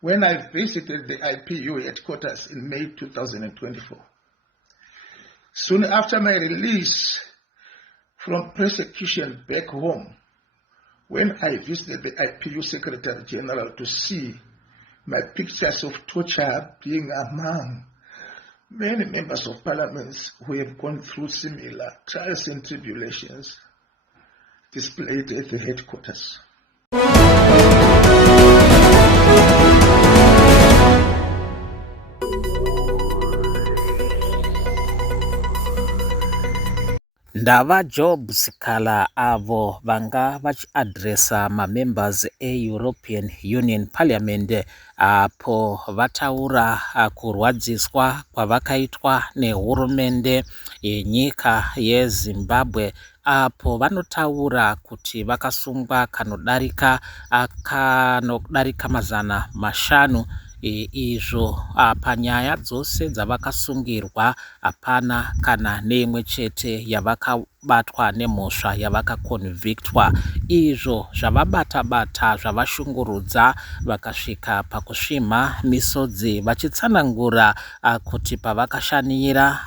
when I visited the IPU headquarters in May 2024. Soon after my release from persecution back home, when I visited the IPU Secretary General to see my pictures of torture being among many members of parliament who have gone through similar trials and tribulations displayed at the headquarters. Ndava Job Sikhala avo vanga vachiadresa mamembers e-European Union Parliament apo vataura kurwadziswa kwavakaitwa nehurumende yenyika yeZimbabwe apo vanotaura kuti vakasungwa kanodarika mazana mashanu izvo panyaya dzose dzavakasungirwa hapana kana neimwe chete yavakabatwa nemhosva yavakakonvhiktwa. Izvo zvavabata-bata zvavashungurudza vakasvika pakusvimha misodzi vachitsanangura kuti pavakashanyira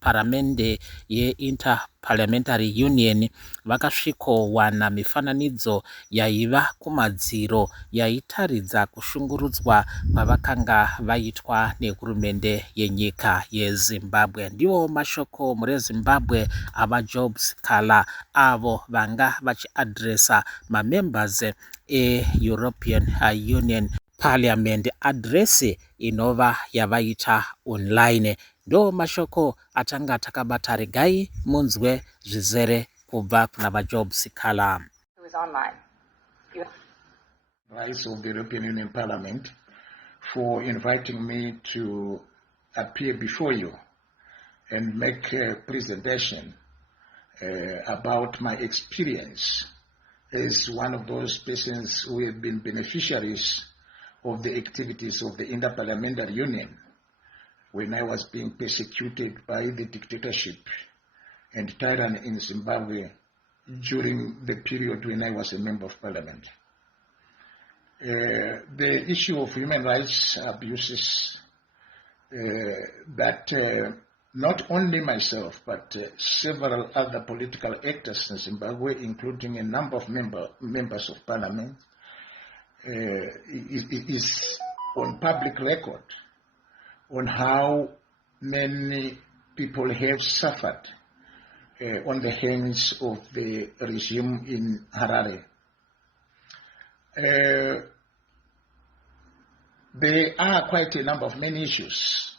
paramende ye-Interparliamentary Union vakasvikowana mifananidzo yaiva kumadziro yaitaridza kushungurudzwa kwavakanga vaitwa nehurumende yenyika yeZimbabwe. Ndiwo mashoko mureZimbabwe ava Job Sikhala avo vanga vachiadresa mamembers e-European Union Parliament. Adresi inova yavaita online. Ndo mashoko atanga takabata. Regai munzwe zvizere kubva kuna Job Sikhala. It was online. Vice of the European Union Parliament for inviting me to appear before you and make a presentation about my experience as one of those persons who have been beneficiaries of the activities of the Interparliamentary Union when I was being persecuted by the dictatorship and tyranny in Zimbabwe during the period when I was a member of parliament. The issue of human rights abuses that not only myself but several other political actors in Zimbabwe, including a number of members of parliament, is on public record on how many people have suffered on the hands of the regime in Harare. There are quite a number of many issues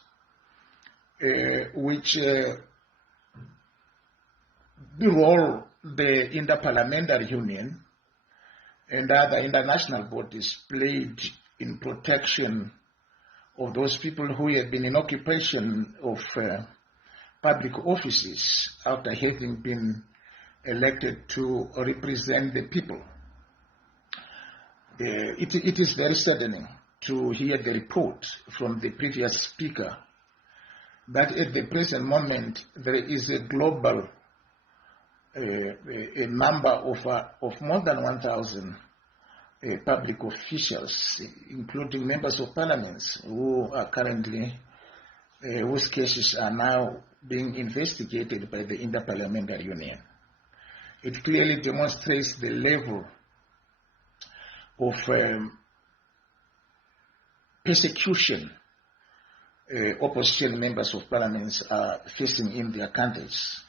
which beroll the Interparliamentary Union and other international bodies played in protection of those people who have been in occupation of public offices after having been elected to represent the people. It is very saddening to hear the report from the previous speaker that at the present moment there is a global a number of more than 1,000 public officials, including members of parliament, who are currently, whose cases are now being investigated by the Interparliamentary Union. It clearly demonstrates the level of persecution opposition members of parliament are facing in their countries.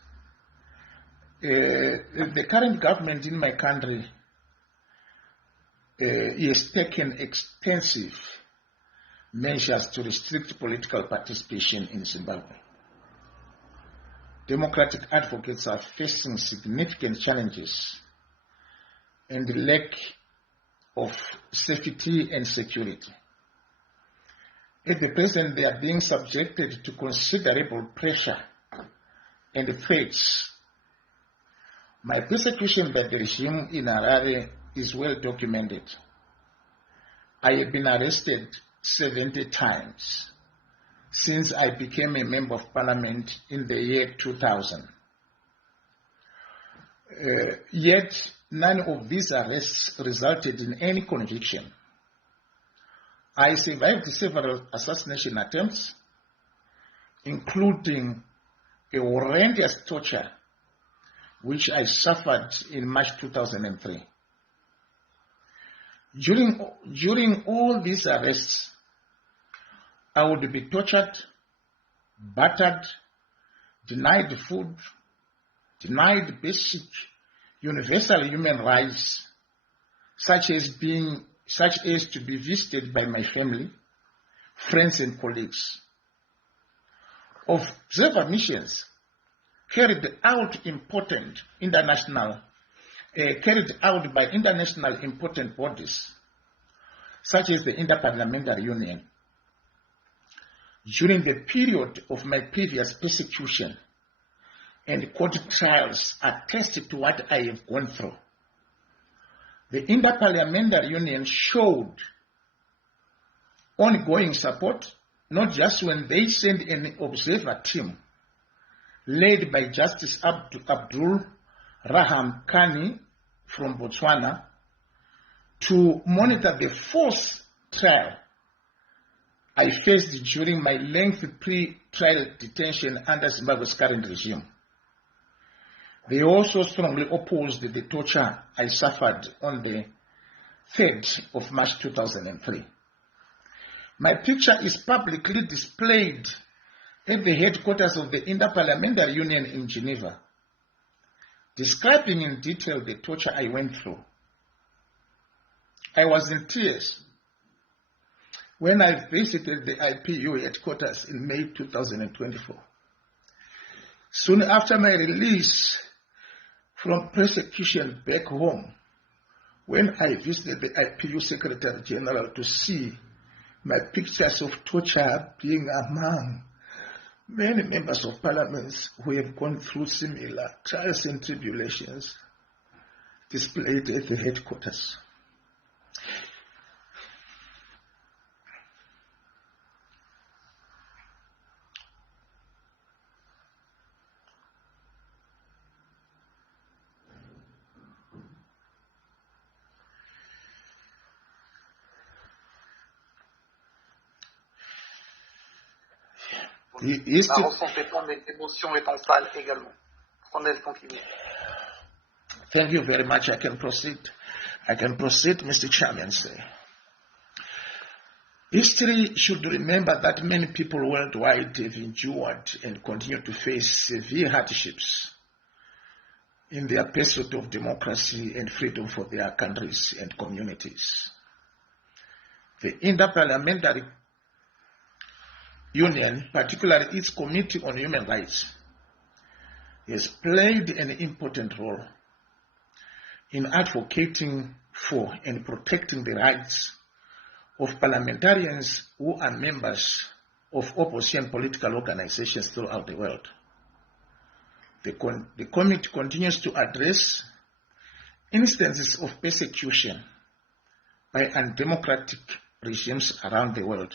The current government in my country has taken extensive measures to restrict political participation in Zimbabwe. Democratic advocates are facing significant challenges and the lack of safety and security. At the present, they are being subjected to considerable pressure and threats. My persecution by the regime in Harare is well documented. I have been arrested 70 times since I became a member of parliament in the year 2000. Yet none of these arrests resulted in any conviction. I survived several assassination attempts, including a horrendous torture which I suffered in March 2003. During all these arrests, I would be tortured, battered, denied food, denied basic universal human rights, such as to be visited by my family, friends, and colleagues. Observer missions carried out by international important bodies, such as the Interparliamentary Union. During the period of my previous persecution and court trials attested to what I have gone through, the Interparliamentary Union showed ongoing support, not just when they sent an observer team led by Justice Abdul Raham Kani from Botswana to monitor the forced trial I faced during my lengthy pre-trial detention under Zimbabwe's current regime. They also strongly opposed the torture I suffered on the 3rd of March 2003. My picture is publicly displayed at the headquarters of the Interparliamentary Union in Geneva, describing in detail the torture I went through. I was in tears when I visited the IPU headquarters in May 2024. Soon after my release from persecution back home, when I visited the IPU Secretary General to see my pictures of torture being among many members of parliament who have gone through similar trials and tribulations displayed at the headquarters. Ne ressentez pas mes émotions étant sales également. Prenez continuez. Thank you very much. I can proceed, Mr. Chairman. History should remember that many people worldwide have endured and continue to face severe hardships in their pursuit of democracy and freedom for their countries and communities. The Interparliamentary Union, particularly its Committee on Human Rights, has played an important role in advocating for and protecting the rights of parliamentarians who are members of opposition political organizations throughout the world. The committee continues to address instances of persecution by undemocratic regimes around the world.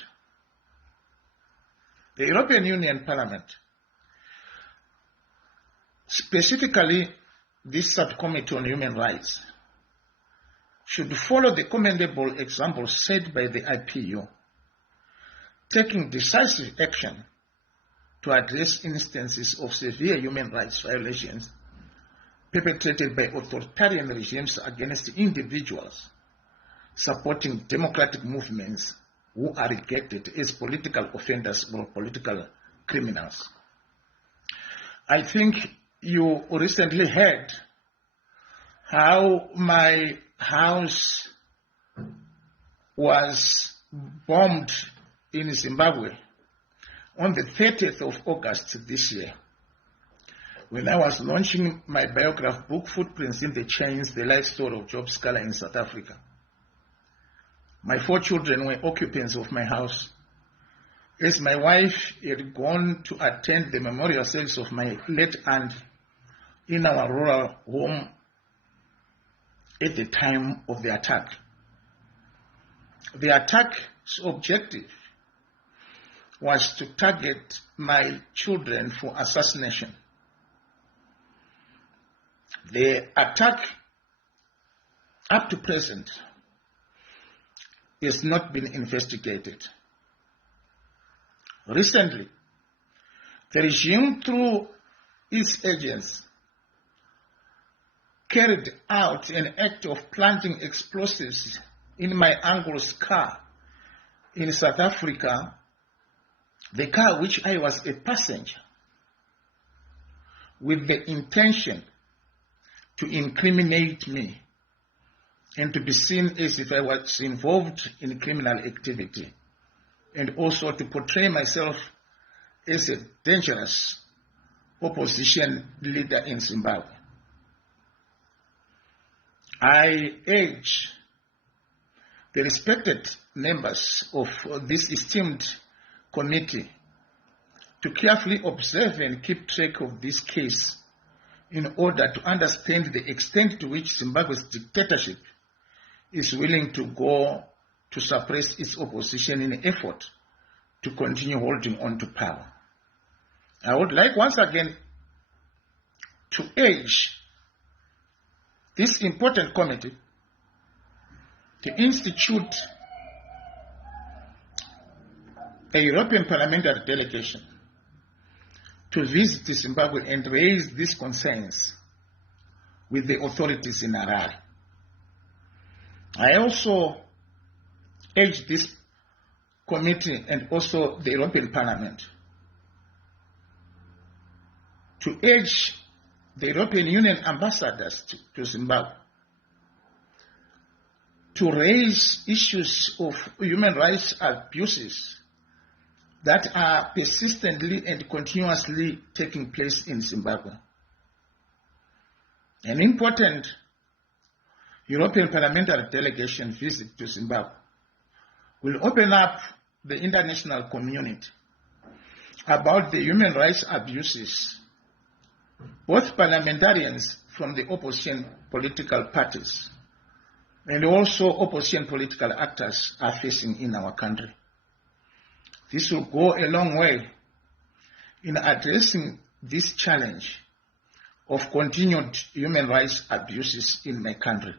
The European Union Parliament, specifically this subcommittee on human rights, should follow the commendable example set by the IPU, taking decisive action to address instances of severe human rights violations perpetrated by authoritarian regimes against individuals supporting democratic movements who are regarded as political offenders or political criminals. I think you recently heard how my house was bombed in Zimbabwe on the 30th of August this year, when I was launching my biography book, Footprints in the Chains, The Life Story of Job Sikhala in South Africa. My 4 children were occupants of my house, as my wife had gone to attend the memorial service of my late aunt in our rural home at the time of the attack. The attack's objective was to target my children for assassination. The attack, up to present, has not been investigated. Recently, the regime, through its agents, carried out an act of planting explosives in my uncle's car in South Africa, the car which I was a passenger, with the intention to incriminate me and to be seen as if I was involved in criminal activity, and also to portray myself as a dangerous opposition leader in Zimbabwe. I urge the respected members of this esteemed committee to carefully observe and keep track of this case in order to understand the extent to which Zimbabwe's dictatorship is willing to go to suppress its opposition in an effort to continue holding on to power. I would like once again to urge this important committee to institute a European parliamentary delegation to visit Zimbabwe and raise these concerns with the authorities in Harare. I also urge this committee and also the European Parliament to urge the European Union ambassadors to Zimbabwe to raise issues of human rights abuses that are persistently and continuously taking place in Zimbabwe. An important European parliamentary delegation visit to Zimbabwe will open up the international community about the human rights abuses both parliamentarians from the opposition political parties and also opposition political actors are facing in our country. This will go a long way in addressing this challenge of continued human rights abuses in my country.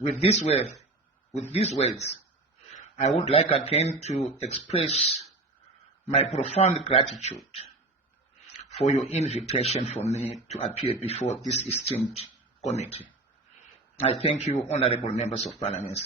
With these words, I would like again to express my profound gratitude for your invitation for me to appear before this esteemed committee. I thank you, honorable members of parliament.